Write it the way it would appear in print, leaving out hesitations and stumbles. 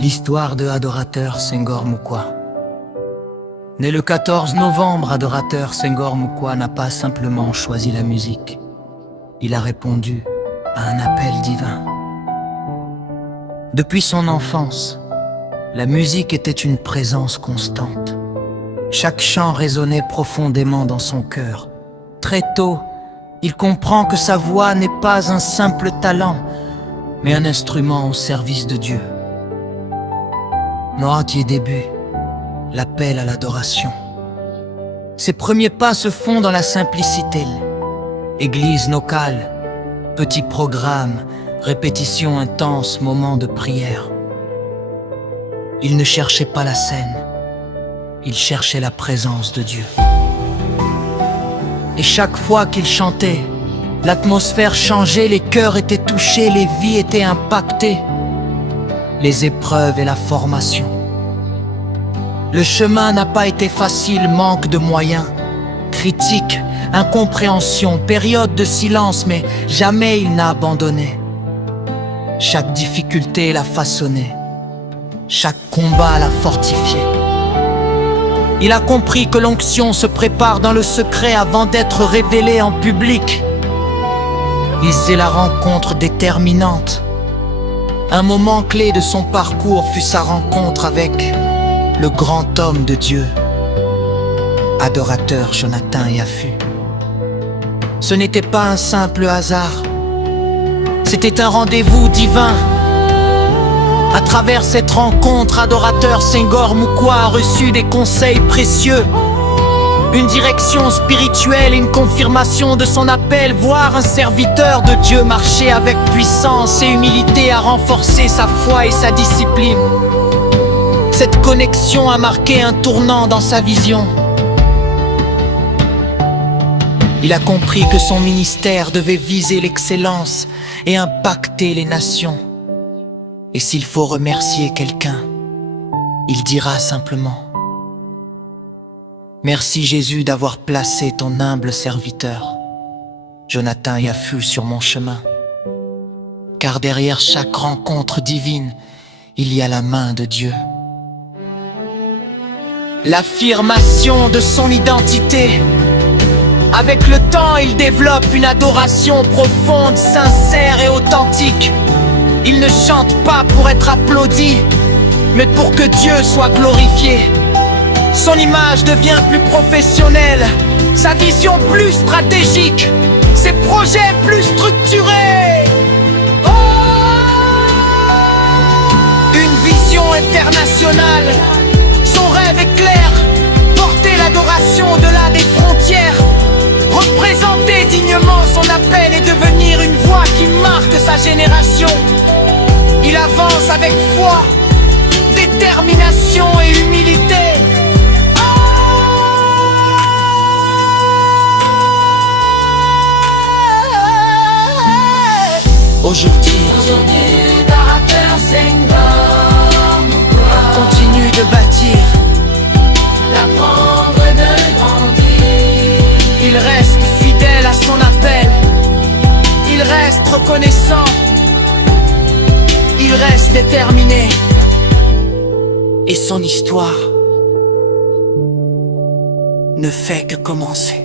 L'histoire de Adorateur Senghor Moukoua. Né le 14 novembre, Adorateur Senghor Moukoua n'a pas simplement choisi la musique. Il a répondu à un appel divin. Depuis son enfance, la musique était une présence constante. Chaque chant résonnait profondément dans son cœur. Très tôt, il comprend que sa voix n'est pas un simple talent, mais un instrument au service de Dieu. Noiratier début, l'appel à l'adoration. Ses premiers pas se font dans la simplicité. Église locale, petits programmes, répétitions intenses, moments de prière. Il ne cherchait pas la scène, il cherchait la présence de Dieu. Et chaque fois qu'il chantait, l'atmosphère changeait, les cœurs étaient touchés, les vies étaient impactées. Les épreuves et la formation. Le chemin n'a pas été facile, manque de moyens, critiques, incompréhension, période de silence, mais jamais il n'a abandonné. Chaque difficulté l'a façonné, chaque combat l'a fortifié. Il a compris que l'onction se prépare dans le secret avant d'être révélée en public. Il sait la rencontre déterminante. Un moment clé de son parcours fut sa rencontre avec le grand homme de Dieu, Adorateur Jonathan Yafu. Ce n'était pas un simple hasard, c'était un rendez-vous divin. À travers cette rencontre, Adorateur Senghor Moukoua a reçu des conseils précieux, une direction spirituelle et une confirmation de son appel. Voir un serviteur de Dieu marcher avec puissance et humilité a renforcé sa foi et sa discipline. Cette connexion a marqué un tournant dans sa vision. Il a compris que son ministère devait viser l'excellence et impacter les nations. Et s'il faut remercier quelqu'un, il dira simplement: merci Jésus d'avoir placé ton humble serviteur, Jonathan Yafu, sur mon chemin. Car derrière chaque rencontre divine, il y a la main de Dieu. L'affirmation de son identité. Avec le temps, il développe une adoration profonde, sincère et authentique. Il ne chante pas pour être applaudi, mais pour que Dieu soit glorifié. Son image devient plus professionnelle, sa vision plus stratégique, ses projets plus structurés. Une vision internationale, son rêve est clair, porter l'adoration au-delà des frontières, représenter dignement son appel et devenir une voix qui marque sa génération. Il avance avec foi, détermination et humilité. Aujourd'hui, Adorateur Senghor Moukoua continue de bâtir, d'apprendre, de grandir. Il reste fidèle à son appel, il reste reconnaissant, il reste déterminé. Et son histoire ne fait que commencer.